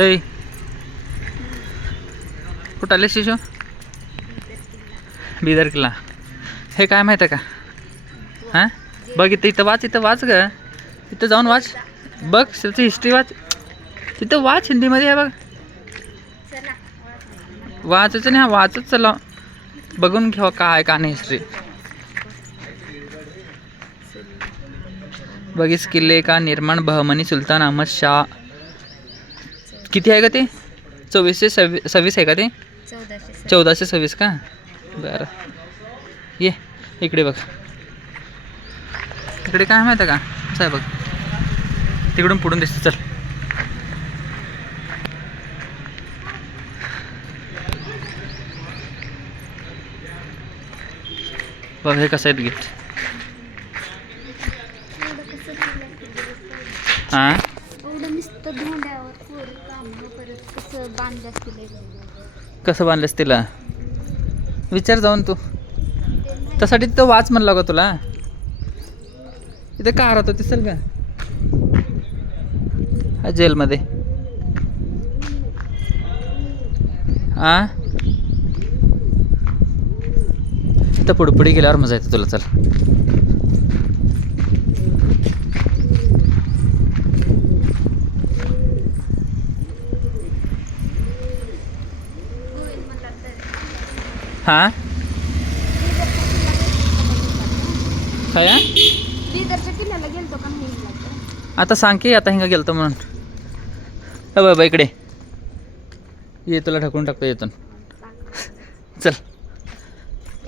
ऐ कुठं आले शिशू? बिदर किल्ला. हे काय माहिती आहे का? हां? बघ इथं इथं वाच इथं वाच ग. इथं जाऊन वाच. बघ त्याची हिस्ट्री वाच. तिथं वाच हिंदीमध्ये आहे बघ. वाचायचं नाही हा वाचत चला. बघून घ्या काय आहे का नाही हिस्ट्री बघीस किल्ले का निर्माण बहमनी सुलतान अहमद शाह. किती आहे का ते? चोवीसशे सव्वीस सव्वीस आहे का ते? चौदाशे चौदाशे सव्वीस का? बरं. ये इकडे बघ. इकडे काय माहिती का? असं आहे बघ. तिकडून पुढून दिसते. चल. बघ हे कसं आहेत गिफ्ट हाँ? कसं बांधलंस तिला? विचार जाऊन तू. त्यासाठी तो वाच म्हणला का तुला. इथे का राहतो दिसेल का हा जेलमध्ये. हा इथं पुढपुढी गेल्यावर मजा येते तुला चल. हा? काय? बिदरच्या किल्ल्याला गेलतो का नाही गेला आता सांग की आता हिंगा गेलतो म्हणून. अ बाबा इकडे. ये तुला ढकलून टाकतो येतून चल.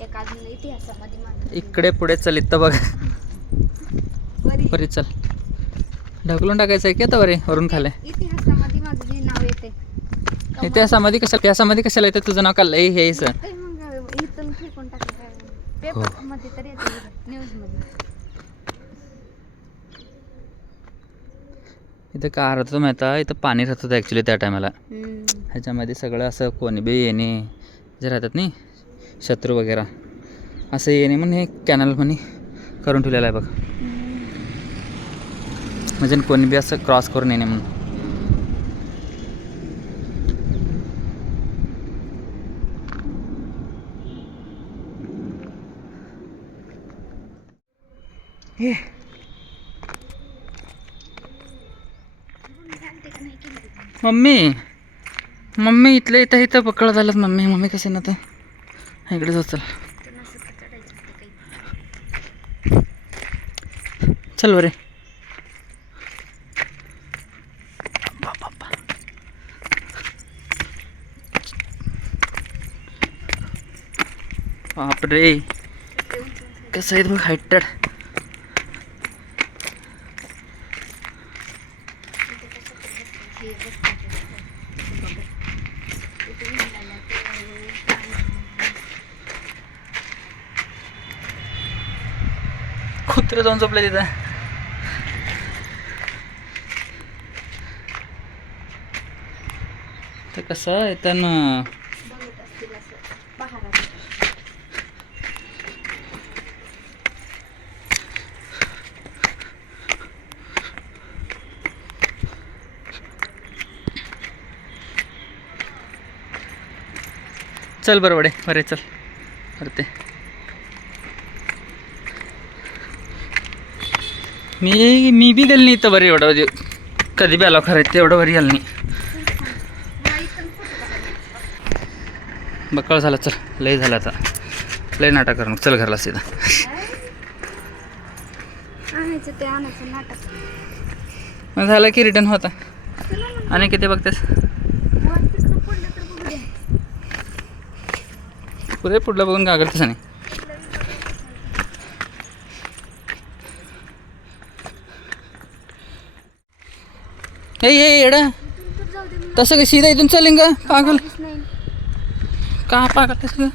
एक अजून इतिहासामध्ये मात्र इकडे पुढे चल इथं बघ. बरी बरी चल. ढकलून टाकायचं आहे की आता बरे वरून खाले. इतिहासामध्ये माझं जे नाव येते. इतिहासामध्ये कशाला इतिहासामध्ये कशाला येतं? तुझं नाव काढलं हे हेच ते मग इथून फेकून मध्ये तर न्यूजमध्ये. इथं का राहत होतं माहिती आहे? इथं पाणी राहत होतं ॲक्च्युली त्या टायमाला ह्याच्यामध्ये सगळं असं कोणी बी येणे जे राहतात नाही शत्रू वगैरे असं येणे म्हणून हे कॅनल म्हणे करून ठेवलेलं आहे बघ. म्हणजे कोणी बी असं क्रॉस करून येणे म्हणून. हे मम्मी मम्मी इथलं इथं इथं पकड झालं मम्मी मम्मी कसे ना ते. इकडे जाऊ चल. बरे. बापरे. कसं आहे बघ हायटेड कुत्र जाऊन झोपलं तिथं. तर कसं इथं न- बघत असतील असं पहारात चल बरं वडे बरे चल. करते. मी मी बी गेली नाही इथं बरं एवढं म्हणजे कधी बी आलो खरं ते एवढं बरी आलं नाही. बक्कळ झालं चल. लय झालं आता. लय नाटक करून चल घरला सीधा. मग झालं की रिटर्न होता. आणि किती बघतेस वर तिकडं पडलं तर बघू द्या पुढे पुढलं बघून काय करतेस नाही. हे ये येडा. तसं का सीधा इथून चालेल का पागल. का पागल तसं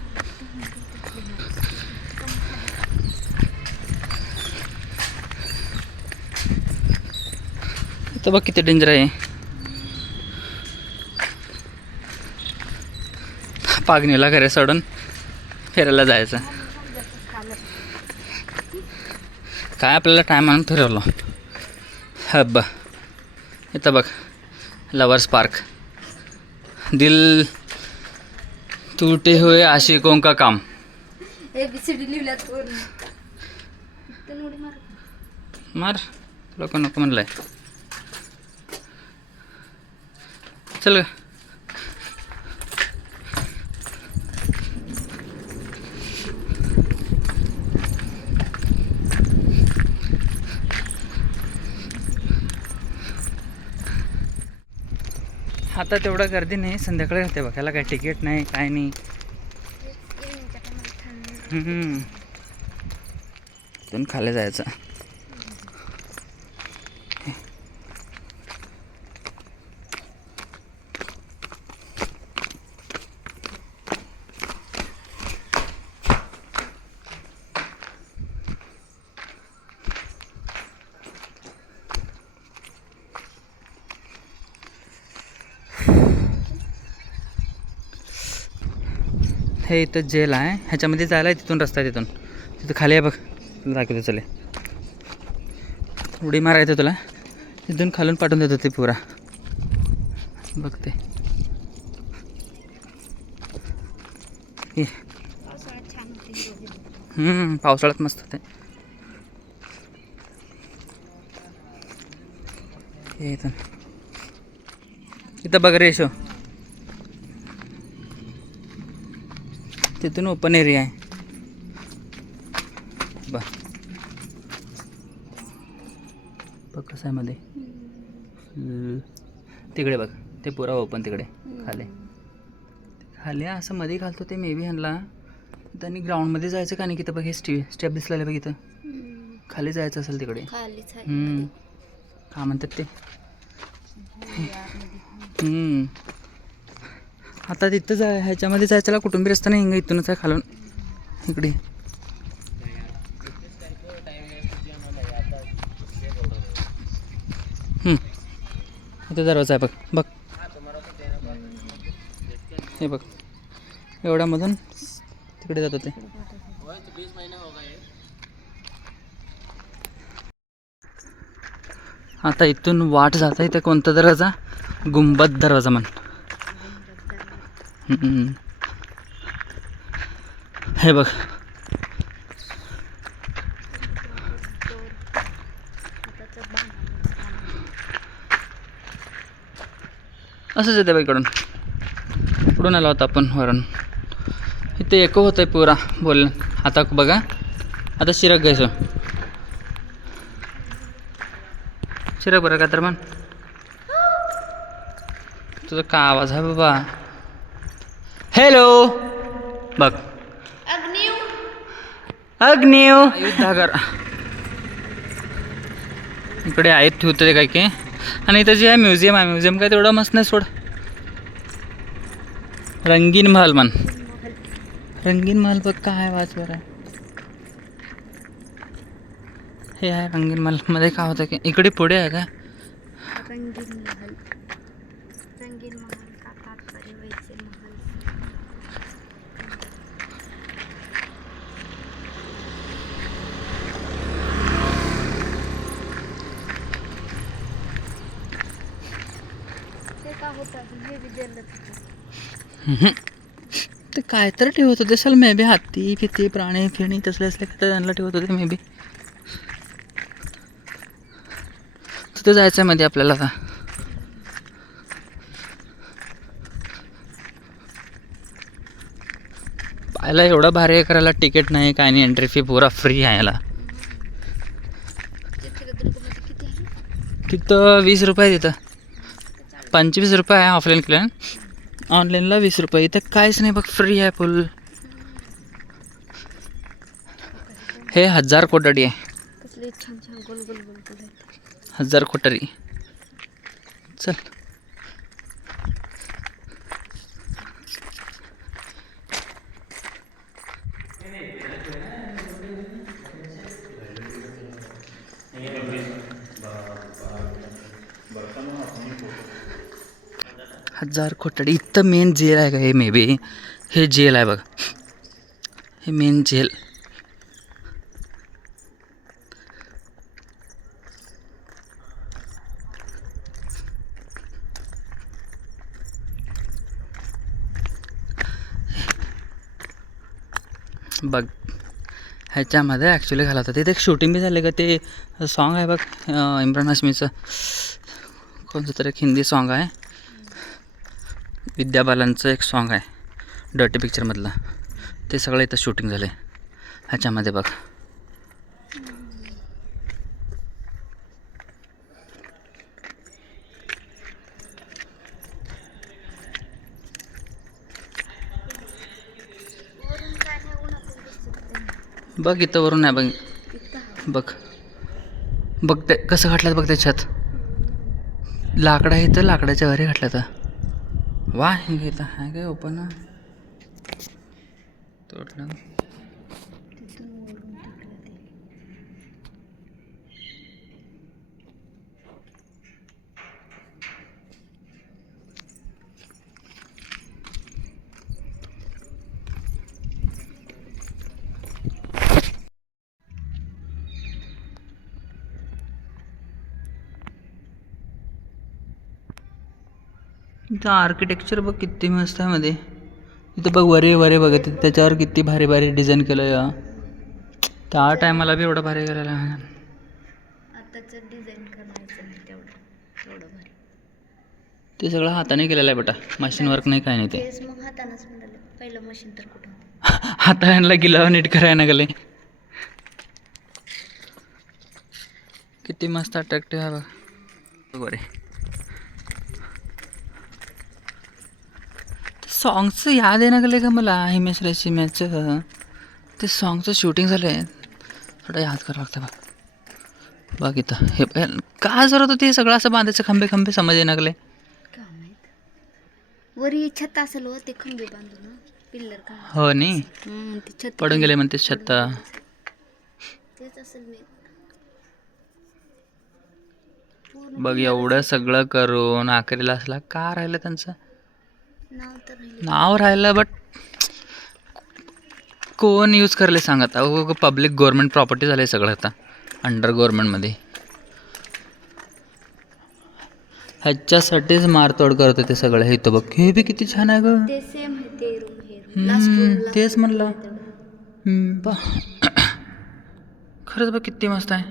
तर बघ किती डेंजर आहे. पागणीला घरी सोडून. फिरायला जायचं. काय आपल्याला टाईम आणून फिरवलं? हब इथं बघ लवर्स पार्क दिल तुटे हुए आशिकों का काम. मार. लोक नको म्हणलंय. चल आता तेवढं गर्दी नाही संध्याकाळी राहते बघायला काय तिकीट नाही काय नाही. इथून खाली जायचं. हे इथं जेल आहे. ह्याच्यामध्ये जायला आहे तिथून रस्ता आहे तिथून. तिथं खाली आहे बघ. तुला दाखवतो चले उडी मारायचं तुला. तिथून खालून पाठवून देतो ते पुरा. बघते. पावसाळ्यात मस्त होते. हे इथं इथं बघ रेशो. तिथून ओपन एरिया आहे. बघ. बघ कसं आहे मध्ये. तिकडे बघ. ते पुरा ओपन तिकडे. खाली. खाली असं मध्ये घालतो ते मे बी ह्यांना. त्यांनी ग्राउंडमध्ये जायचं का नाही की बघ हे स्टे स्टेप दिसलेलं बघ इथं. खाली जायचं असेल तिकडे. का म्हणतात ते. हम्म. आता तिथं जाय ह्याच्यामध्ये जायचं कुटुंबी रस्ता नाही हिंग इथूनच आहे खालून. इकडे. इथे दरवाजा आहे बघ बघ. हे बघ. एवढ्यामधून तिकडे जात होते आता इथून वाट जाता इथे कोणता दरवाजा? गुंबद दरवाजा म्हण. हे बघ. असंच येते बघ इकडून कुठून आला होता आपण वरून इथे एको होतं आहे पुरा बोल. आता बघा. आता शिरक घ्यायचो. शिरक बरं का तर मग तुझा का आवाज आहे बाबा? हॅलो बघ. अग्निव. अग्निव. धागर इकडे आहेत ठेवतं ते काय की. आणि इथं जे आहे म्युझियम आहे म्युझियम काय तेवढं मस्त नाही सोड. रंगीन महल म्हण. रंगीन महल बघ काय वाचवर आहे हे आहे रंगीन महल. मध्ये काय होतं की इकडे पुढे आहे का रंगीन महल रंगीन महल का तात्पर्य वैसे महल ते हे काय तर ठेवत होते. असेल मे बी हत्ती फिती प्राणी फिणी तसले असले काय तर त्यांना ठेवत होते मे बी. तिथं जायचं आहे मध्ये आपल्याला आता. पाहायला एवढं भारी आहे करायला तिकीट नाही काय नाही एंट्री फी पुरा फ्री आहे याला. तिथं वीस रुपये तिथं. पंचवीस रुपये आहे ऑफलाईन केलं ऑनलाईनला वीस रुपये. इथं काहीच नाही बघ फ्री आहे फुल हे हजार कोटडी आहे. कसले छान छान गोल गोल गोल गोल आहेत. हजार कोटरी चल. हजार कोठडी. इतकं मेन जेल आहे का? हे मे बी हे जेल आहे बघ. हे मेन जेल बघ. ह्याच्यामध्ये ॲक्च्युली घालवतात तिथे एक शूटिंग बी झाले का? ते सॉन्ग आहे बघ इम्रान हाशमीचं. कोणतं तरी एक हिंदी सॉन्ग आहे. विद्या बालनचं एक सॉन्ग आहे डर्टी पिक्चरमधलं ते सगळं इथं शूटिंग झालं आहे ह्याच्यामध्ये बघ. बघ इथं वरून आहे बघ. बघ. बघ ते कसं घातलं बघ त्याच्यात. लाकडं इथं तर लाकडाच्या घरी घातलं तर वा हे घेता हाय काय ओपन तोडलं इथं आर्किटेक्चर बघ किती मस्त आहे मध्ये. इथं बघ वरे वरे बघ तिथं त्याच्यावर किती भारी भारी डिझाईन केलं या त्या टायमाला बी एवढं भारी करायला ते सगळं हाताने केलेलं आहे बेटा. मशीन वर्क नाही काय नाही ते. मशीन तर कुठं होतं? हाताला गेल्यावर नीट करायला गेले किती मस्त अट्रॅक्टिव्ह आहे बघ. बरे सॉंगचं याद ना गेले का मला? हिमेश रेशीम्याचं ते सॉंगचं शूटिंग झालं आहे थोडं याद करावं लागतं बघ. बघ इथं. हे बघ, का जर होतं ते सगळं असं बांधायचं खंबे खंबे समज येणार गेले वरी छत असेल व ते खंबे बांधून पिल्लर का? हो ते छत पडून गेले म्हणते छत्त तेच असेल मी. बघ एवढं सगळं करून आखरीला असला का राहिलं त्यांचं? नाव राहिलं बट कोण यूज करले सांगत अहो पब्लिक गव्हर्मेंट प्रॉपर्टी झालं सगळं आता. अंडर गव्हर्मेंटमध्ये ह्याच्यासाठीच मारतोड करत होते सगळं. हे तर बघ. हे बी किती छान आहे ग. ते ते तेच म्हणलं. बा. खरंच बघ किती मस्त आहे.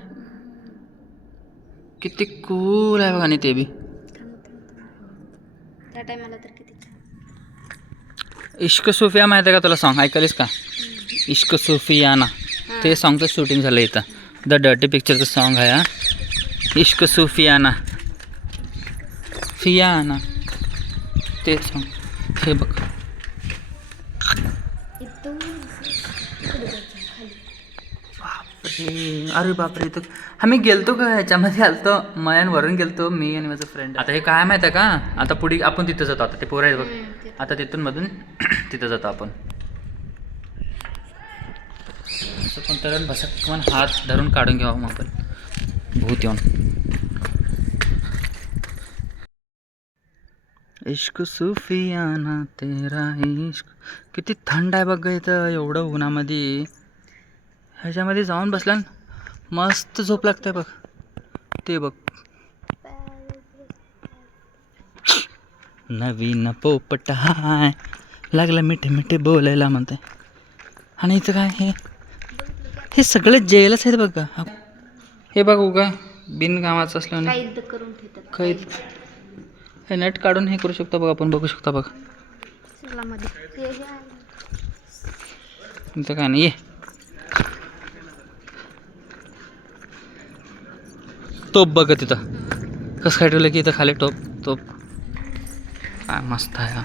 किती कूल आहे बघा आणि ते बी. त्या टायमाला तर इश्क सुफिया माहिती आहे का तुला सॉन्ग ऐकलीस का? इश्क सुफियाना. ते तो शूटिंग झालं इथं. द डर्टी पिक्चरचं सॉन्ग आहे हा. इश्क सुफियाना. फियाना. ते सॉन्ग हे बघ. अरे बापरे इथं आम्ही गेलतो का ह्याच्यामध्ये? आलतो. मयान वरून गेलतो मी आणि माझं फ्रेंड आता हे काय माहिती आहे का? आता पुढे आपण तिथं जातो. आता ते पोरं आहेत बघ. ते- आता तिथून मधून तिथं जातो आपण. असं कोणतं भसक किंवा हात धरून काढून घ्यावा मग आपण. भूत येऊन. इश्क सुफियाना तेरा इश्क. किती थंड आहे बघ इथं. एवढं उन्हामध्ये. ह्याच्यामध्ये जाऊन बसला मस्त झोप लागते बघ. ते बघ. नवीन पोपट हाय. लागला मिठे मिठे बोलायला म्हणते. आणि इथं काय हे? हे सगळे जेलच आहेत बघ. ग. हे बघ उगा बिनकामाचं असलं ना कैद हे नेट काढून हे करू शकतो बघ आपण बघू शकतो बघ. इथं काय नाही ये. टोप बघ तिथं. कसं काय ठेवलं की इथं खाली टोप टोप. काय मस्त आहे हा.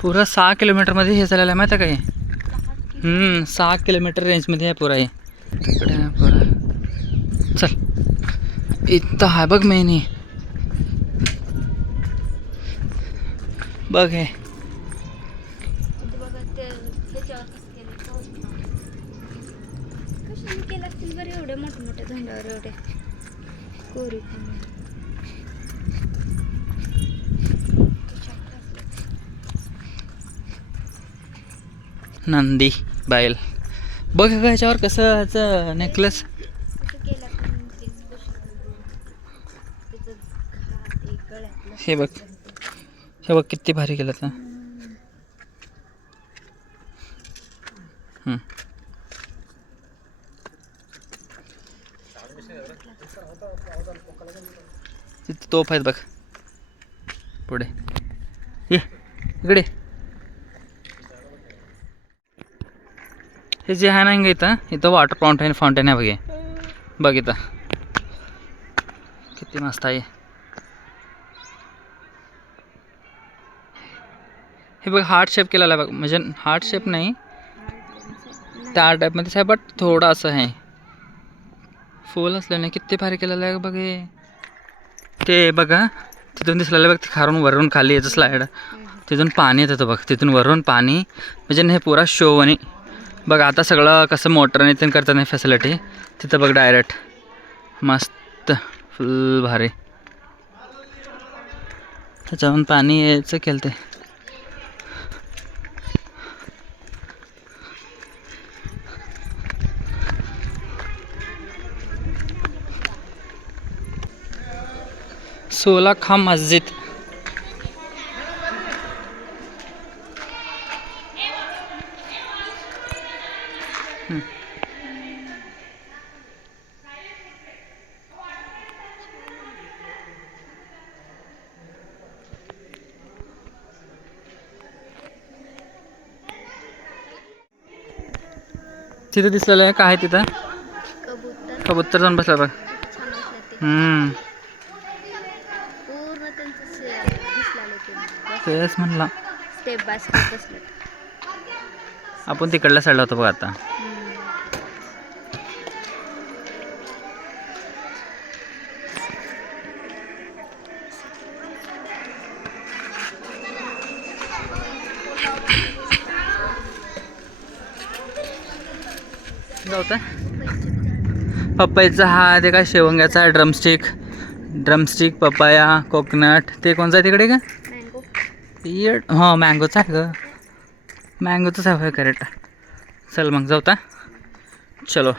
पुरा सहा किलोमीटरमध्ये हे झालेलं आहे माहिती आहे का सहा किलोमीटर रेंजमध्ये आहे पुरा हे. पुरा. चल. इथं आहे बघ मेन. हे बघ हे ते बघा ते ह्याच्यावर कसं केलं पाऊस कशाने केलं असतील बरं एवढे एवढे. कोरी नंदी बैल बघ का ह्याच्यावर कसं ह्याचं नेकलेस हे बघ. हे बघ किती भारी केलं तर. तिथे तोफ आहेत बघ. पुढे. ये. इकडे. हे जे आहे ना इंग इथं इथं वॉटर फाउंटेन फाउंटेन आहे बघे बघ इथं. किती मस्त आहे हे. बघ हार्ट शेप केलेला आहे बघ. म्हणजे हार्ट शेप नाही. त्या टाईपमध्येच आहे बट थोडं असं आहे. फुल असल्याने किती भारी केलेलं आहे बघ हे. ते बघा तिथून दिसलेलं बघ ते खारून वरून खाली याचं स्लाईड तिथून पाणी येत होतं बघ तिथून वरून पाणी. म्हणजे हे पुरा शो आणि बघ आता सगळं कसं मोटरने ते करतात नाही फॅसिलिटी तिथं बघ डायरेक्ट मस्त फुल भारी. त्याच्यावरून पाणी यायचं केलं ते सोला खां मस्जिद. तिथं दिसलेलं आहे काय तिथं? कबूतर. कबूतर जाऊन बसला बघ. हम्म पूर्ण त्यांचं तेच म्हणला. स्टेप बाय स्टेप बसलं आपण तिकडल्या साईडला होतो बघ आता. जाऊता. पपईचा हा ते काय शेवंग्याचा ड्रमस्टिक ड्रमस्टिक पपाया कोकोनट ते कोणचं आहे तिकडे का? येड हां हो मँगोचा आहे ग. हवं आहे करेक्ट चल मग जाऊ ता. चलो.